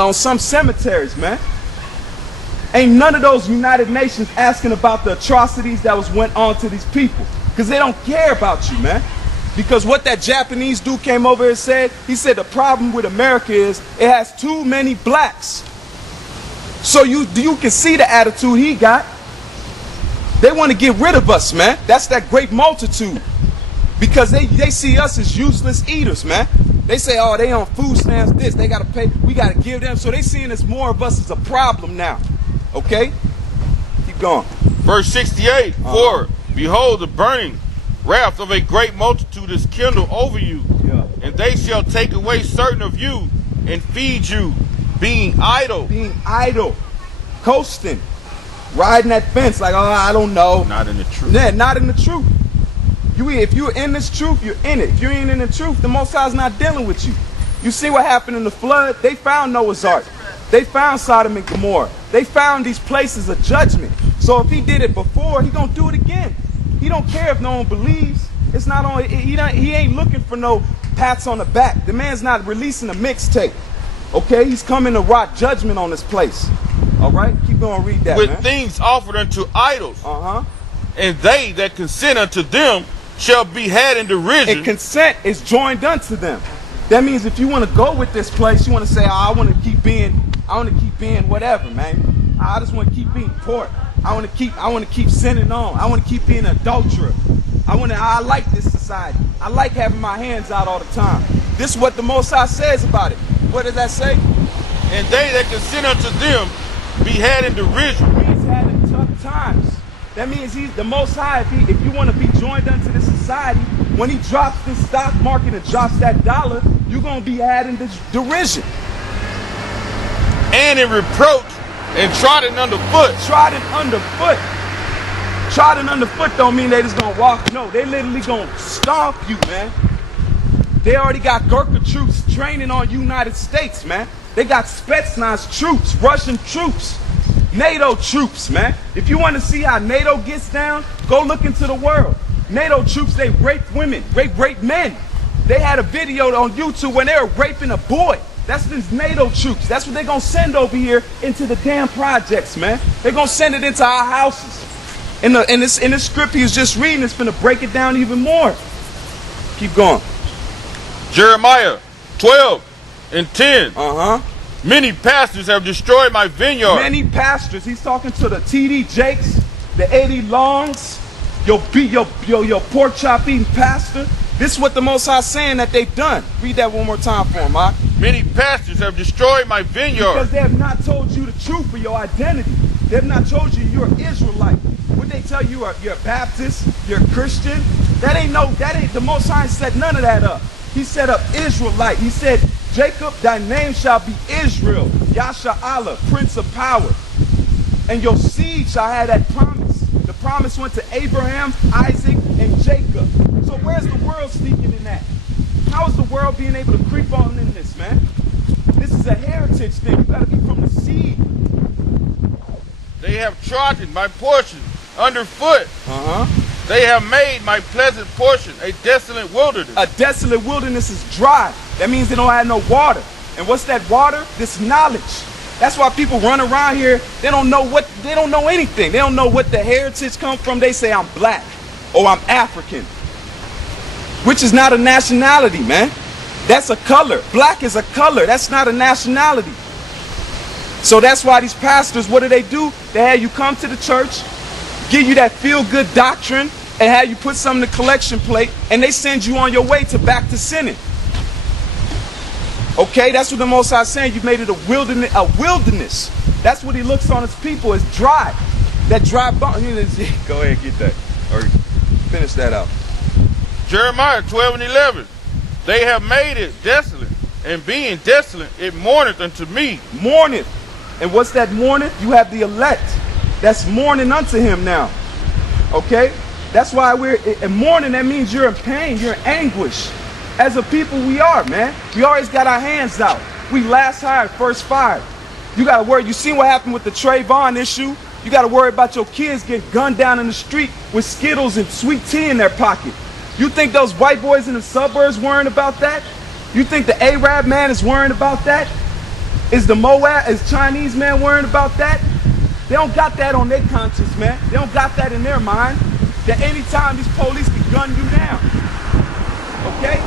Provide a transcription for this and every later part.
on some cemeteries, man. Ain't none of those United Nations asking about the atrocities that went on to these people, because they don't care about you, man. Because what that Japanese dude came over here and said, he said the problem with America is it has too many blacks. So you can see the attitude he got. They want to get rid of us, man. That's that great multitude. Because they see us as useless eaters, man. They say, oh, they on food stamps, this, they got to pay, we got to give them. So they seeing as more of us as a problem now. Okay? Keep going. Verse 68, For behold, the burning wrath of a great multitude is kindled over you, and they shall take away certain of you and feed you, being idle. Being idle. Coasting. Riding that fence like, oh, I don't know. Not in the truth. Yeah, not in the truth. If you're in this truth, you're in it. If you ain't in the truth, the Most High's not dealing with you. You see what happened in the flood? They found Noah's Ark. They found Sodom and Gomorrah. They found these places of judgment. So if he did it before, he gonna do it again. He don't care if no one believes. It's not on. He ain't looking for no pats on the back. The man's not releasing a mixtape. Okay, he's coming to wrought judgment on this place. All right, keep going. Read that. With man. things offered unto idols. And they that consent unto them shall be had in derision. And consent is joined unto them. That means if you want to go with this place, you want to say, oh, I want to keep being whatever, man. I just want to keep being poor. I want to keep sinning on. I want to keep being an adulterer. I like this society. I like having my hands out all the time. This is what the Most High says about it. What does that say? And they that consent unto them be had in derision. It means had in tough times. That means he's the Most High. If you want to be joined unto this society, when he drops this stock market and drops that dollar, you're going to be had in this derision. And in reproach and trodden underfoot. Trodden underfoot. Trodden underfoot don't mean they just going to walk. No, they literally going to stomp you, man. They already got Gurkha troops training on United States, man. They got Spetsnaz troops, Russian troops, NATO troops, man. If you want to see how NATO gets down, go look into the world. NATO troops, they rape women, rape men. They had a video on YouTube when they were raping a boy. That's these NATO troops. That's what they're going to send over here into the damn projects, man. They're going to send it into our houses. In this script he was just reading, it's going to break it down even more. Keep going. Jeremiah 12:10. Many pastors have destroyed my vineyard. Many pastors. He's talking to the T.D. Jakes, the Eddie Longs, your pork chop eating pastor. This is what the Most High is saying that they've done. Read that one more time for him, huh? Many pastors have destroyed my vineyard. Because they have not told you the truth for your identity. They have not told you you're an Israelite. Would they tell you you're a Baptist, you're a Christian? The Most High said none of that up. He set up Israelite. He said, Jacob, thy name shall be Israel, Yasha Allah, Prince of Power. And your seed shall have that promise. The promise went to Abraham, Isaac, and Jacob. So where's the world sneaking in that? How is the world being able to creep on in this, man? This is a heritage thing. You gotta be from the seed. They have trodden my portion underfoot. They have made my pleasant portion a desolate wilderness. A desolate wilderness is dry. That means they don't have no water. And what's that water? This knowledge. That's why people run around here. They don't know anything. They don't know what the heritage come from. They say I'm black or I'm African, which is not a nationality, man. That's a color. Black is a color. That's not a nationality. So that's why these pastors, what do? They have you come to the church, give you that feel-good doctrine, and have you put something in the collection plate, and they send you on your way back to sinning. Okay, that's what the Most High is saying. You've made it a wilderness. That's what he looks on his people, is dry. That dry bone. Go ahead, get that. Or finish that out. Jeremiah 12:11. They have made it desolate, and being desolate, it mourneth unto me. Mourneth. And what's that mourneth? You have the elect. That's mourning unto him now. Okay? That's why we're in mourning. That means you're in pain. You're in anguish. As a people, we are, man. We always got our hands out. We last hired, first fired. You got to worry. You see what happened with the Trayvon issue? You got to worry about your kids getting gunned down in the street with Skittles and sweet tea in their pocket. You think those white boys in the suburbs worrying about that? You think the Arab man is worrying about that? Is the Moab, is Chinese man worrying about that? They don't got that on their conscience, man. They don't got that in their mind. That anytime these police can gun you down. Okay?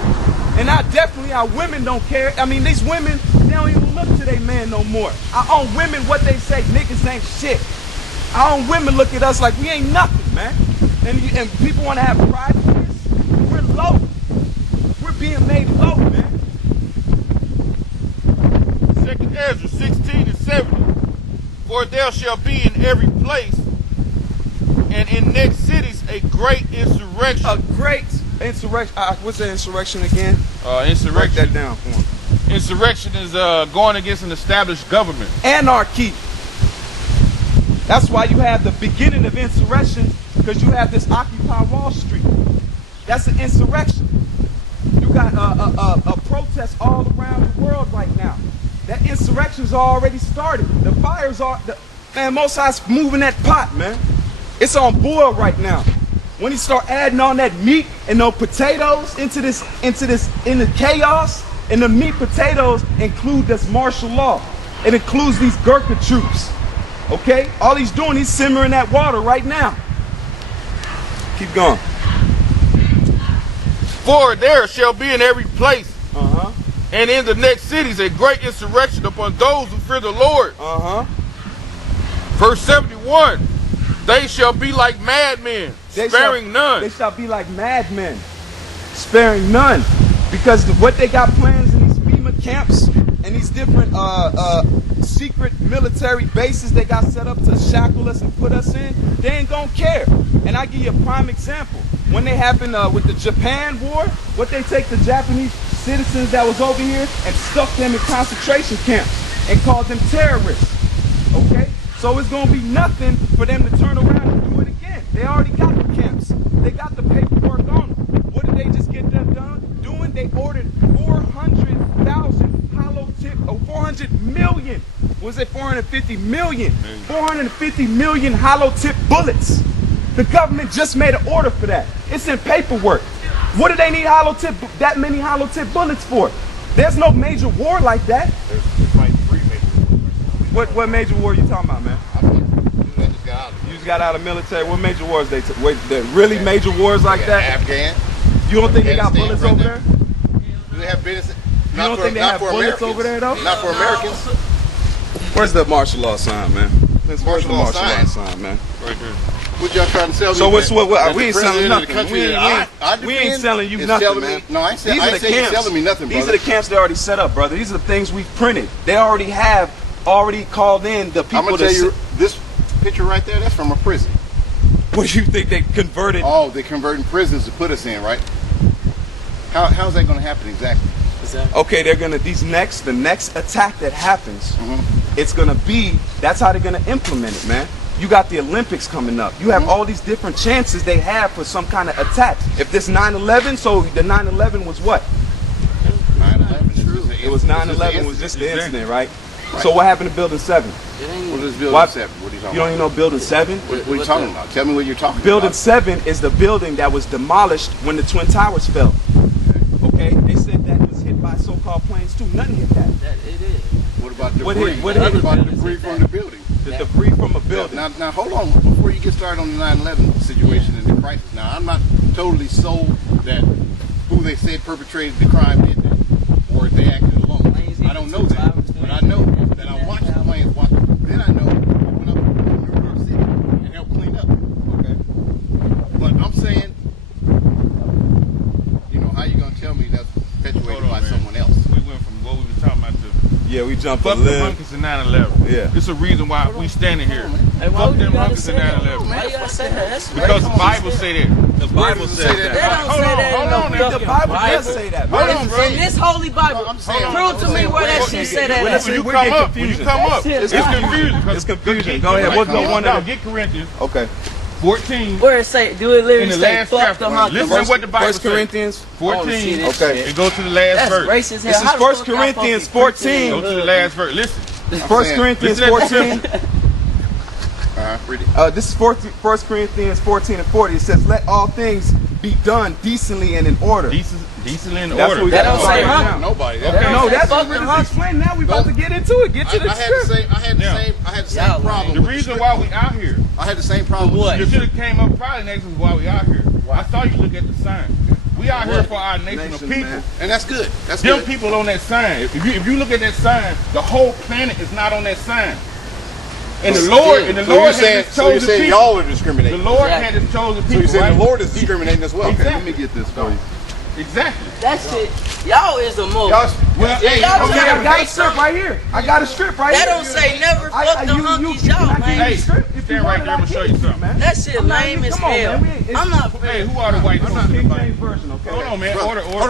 And our women don't care. I mean, these women, they don't even look to their man no more. Our own women, what they say, niggas ain't shit. Our own women look at us like we ain't nothing, man. And people want to have pride in this. We're low. We're being made low, man. 2 Ezra 16 and 70. For there shall be in every place and in next cities a great insurrection. A great insurrection. What's that insurrection again? Insurrection. Break that down for me. Insurrection is going against an established government. Anarchy. That's why you have the beginning of insurrection, because you have this Occupy Wall Street. That's an insurrection. You got a protest all around the world right now. That insurrection's already started. The fires are, man, Most High's moving that pot, man. It's on boil right now. When you start adding on that meat and those potatoes into the chaos, and the meat potatoes include this martial law. It includes these Gurkha troops. Okay? All he's doing, he's simmering that water right now. Keep going. For there shall be in every place and in the next cities a great insurrection upon those who fear the Lord. Verse 71. They shall be like madmen, sparing none. They shall be like madmen, sparing none. Because what they got plans in these FEMA camps and these different secret military bases they got set up to shackle us and put us in, they ain't gonna care. And I give you a prime example. When they happened with the Japan war, what they take the Japanese citizens that was over here and stuck them in concentration camps and called them terrorists. Okay? So it's gonna be nothing for them to turn around and do it again. They already got the camps. They got the paperwork on them. What did they just get them done doing? They ordered 400,000 hollow tip, 400 million. Was it 450 million? 450 million hollow tip bullets. The government just made an order for that. It's in paperwork. What do they need that many hollow tip bullets for? There's no major war like that. There's like 3 major wars. What major war you talking about, man? You just got out of military. What major wars they took? Wait, really major wars like that? Afghan. You don't think they got bullets over there? Do they have business? You don't think they have bullets over there though? Not for Americans. Where's the martial law sign, man? Where's the martial law sign, man? Right there. What y'all trying to sell me? So what's what? We ain't selling nothing. nothing. We ain't selling you nothing, man. No, I ain't saying you're selling me nothing, brother. These are the camps they already set up, brother. These are the things we printed. They already called in the people. I'm gonna tell you, this picture right there, that's from a prison. What do you think they converted? Oh, they're converting prisons to put us in, right? How's that gonna happen exactly? Okay, they're gonna the next attack that happens, it's gonna be, that's how they're gonna implement it, man. You got the Olympics coming up. You have all these different chances they have for some kind of attack. If this 9/11, so the 9/11 was what? 9/11 is true. It was 9/11 was just the incident, right? So what happened to Building 7? What is Building 7? What are you talking about? You don't even know Building 7? What are you talking about? Tell me what you're talking about. Building 7 is the building that was demolished when the Twin Towers fell. Okay? They said that was hit by so-called planes too. Nothing hit that. What about debris? What hit? What about debris from the building? The debris from a building. Now hold on, before you get started on the 9/11 situation and the crisis. Now I'm not totally sold that who they said perpetrated the crime did that, or if they acted alone. I don't know that, but I know that I watched the planes. Then I know I went up to New York City and helped clean up. Okay, but I'm saying, how you gonna tell me that's perpetuated by someone else? We went from what we were talking about to Yeah, we jumped a fuck the little. monkeys in 9/11. Yeah. It's a reason why we standing here. Fuck them monkeys in 9/11. Why you gotta say that? That's Because the Bible say that. The Bible says They that. don't say that in no The Bible does say that. Hold on, bro. In this holy Bible, I'm saying- prove to me where that shit say that. When you come up, it's confusing. It's confusing. Go ahead. What's going on? Get Corinthians Okay. 14. Where it say, do it In literally the say, last fuck chapter. the monkeys? Listen to what the Bible First says. Corinthians. 14. Okay. And go to the last That's verse. racist as hell. This is How the 1 fuck y'all Corinthians fucking 14. Go to the last verse. Listen. 1 Corinthians Listen at the 14. Read it. This is 1 Corinthians 14 and 40. It says, let all things be done decently and in order. Decently in That's order. what we That got don't to say find hump. out. Nobody. Okay. No, that's Fuck what them we're just explaining now. We about to get into it. Get to the I had the script. same. I had the Yeah. same. I had the Y'all same problem. The with reason script why book. we out here, I had the same problem. What? With you the should have came up probably next is why we out here. I saw you look at the sign. We out here for our nation of Nation, people. man. And that's good. That's Them good. people on that sign. If you look at that sign, the whole planet is not on that sign. And the Lord, and the So Lord you're has saying, his so you're chosen saying people. y'all are The discriminating. Lord Exactly. had his chosen So people. you're saying right? the Lord is discriminating as well. Exactly. Let me get this for you. Exactly. That shit, y'all is the most. Y'all, Well, hey, y'all Okay, trying I to got a make script right here. I got a script right That here. don't say never fuck the hunkies, y'all, can I give you man. the script? If you stand want right it, there, I'ma I'll show give you it to something. man. That shit I'm not lame even- as come on, hell. man. I'm not. Hey, who are the white This folks? is King James version, okay? Hold on, man. Bro, Order. hold on.